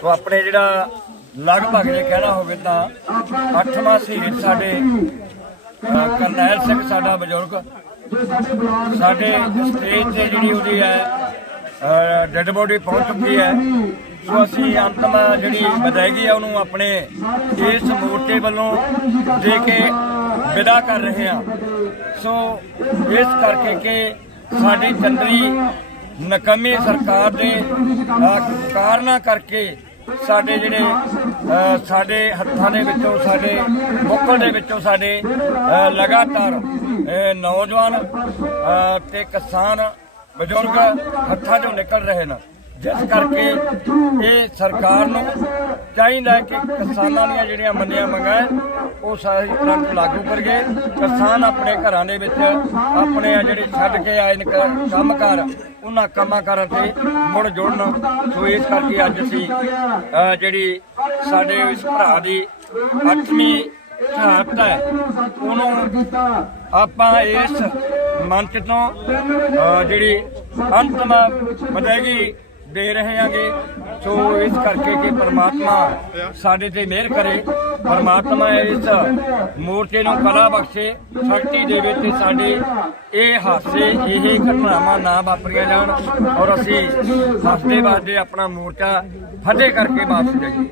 ਸੋ ਆਪਣੇ ਜਿਹੜਾ ਲਗਭਗ ਜੇ ਕਹਿਣਾ ਹੋਵੇ ਤਾਂ ਅੱਠਵਾਂ ਸ਼ਹੀਦ ਸਾਡੇ ਕਰਨੈਲ ਸਿੰਘ ਸਾਡਾ ਬਜ਼ੁਰਗ, ਸਾਡੇ ਸਟੇਜ ਤੇ ਜਿਹੜੀ ਉਹਦੀ ਹੈ ਡੈਡ ਬੋਡੀ ਪਹੁੰਚ ਚੁੱਕੀ ਹੈ। ਸੋ ਅਸੀਂ ਅੰਤਮ ਜਿਹੜੀ ਵਿਦਾਇਗੀ ਹੈ ਉਹਨੂੰ ਆਪਣੇ ਇਸ ਮੋਰਚੇ ਵੱਲੋਂ ਦੇ ਕੇ ਵਿਦਾ ਕਰ ਰਹੇ ਹਾਂ। ਸੋ ਇਸ ਕਰਕੇ ਕਿ ਸਾਡੀ ਚੰਦਰੀ ਨਕਮੀ ਸਰਕਾਰ ਦੇ ਅਹ, ਕਾਰਨਾਂ ਕਰਕੇ ਸਾਡੇ ਜਿਹੜੇ ਸਾਡੇ ਹੱਥਾਂ ਦੇ ਵਿੱਚੋਂ ਸਾਡੇ ਮੁੱਖਾਂ ਦੇ ਵਿੱਚੋਂ ਸਾਡੇ ਲਗਾਤਾਰ ਨੌਜਵਾਨ ਅਹ, ਤੇ ਕਿਸਾਨ ਬਜ਼ੁਰਗ ਹੱਥਾਂ 'ਚੋਂ ਨਿਕਲ ਰਹੇ ਨੇ। ਜਿਸ ਕਰਕੇ ਇਹ ਸਰਕਾਰ ਨੂੰ ਚਾਹੀਦਾ ਕਿ ਕਿਸਾਨਾਂ ਦੀਆਂ ਜਿਹੜੀਆਂ ਮੰਨੀਆਂ ਮੰਗਾਂ ਉਹ ਸਾਰੀ ਤੁਰੰਤ ਲਾਗੂ ਕਰੀਏ ਕਿਸਾਨ ਆਪਣੇ ਘਰਾਂ ਦੇ ਵਿੱਚ ਆਪਣੇ ਆ ਜਿਹੜੇ ਛੱਡ ਕੇ ਆਏ ਨੇ ਕੰਮ ਕੰਮਕਾਰ, ਉਹਨਾਂ ਕੰਮਾਂ ਕਾਰਾਂ ਤੇ ਮੁੜ ਜੁੜਨ। ਸੋ ਇਸ ਕਰਕੇ ਅੱਜ ਅਸੀਂ ਜਿਹੜੀ ਸਾਡੇ ਇਸ ਭਰਾ ਦੀ ਅੱਠਵੀਂ ਸ਼ਹਾਦਤ ਹੈ, ਉਹਨੂੰ ਆਪਾਂ ਇਸ ਮੰਚ ਤੋਂ ਜਿਹੜੀ ਅੰਤਮ ਵਿਦਾਇਗੀ ਦੇ ਰਹੇ ਹਾਂਗੇ ਸੋ ਇਸ ਕਰਕੇ ਕਿ ਪਰਮਾਤਮਾ ਸਾਡੇ ਤੇ ਮਿਹਰ ਕਰੇ। ਪਰਮਾਤਮਾ ਇਸ ਮੂਰਤੀ ਨੂੰ ਕਲਾ ਬਖਸ਼ੇ, ਸ਼ਕਤੀ ਦੇਵੇ ਤੇ ਸਾਡੇ ਇਹ ਹਾਸੇ, ਇਹ ਘਟਨਾਵਾਂ ਨਾ ਵਾਪਰੀਆਂ ਜਾਣ। ਔਰ ਅਸੀਂ ਹੱਸਦੇ ਵੱਸਦੇ ਆਪਣਾ ਮੋਰਚਾ ਫਤਿਹ ਕਰਕੇ ਵਾਪਸ ਜਾਈਏ।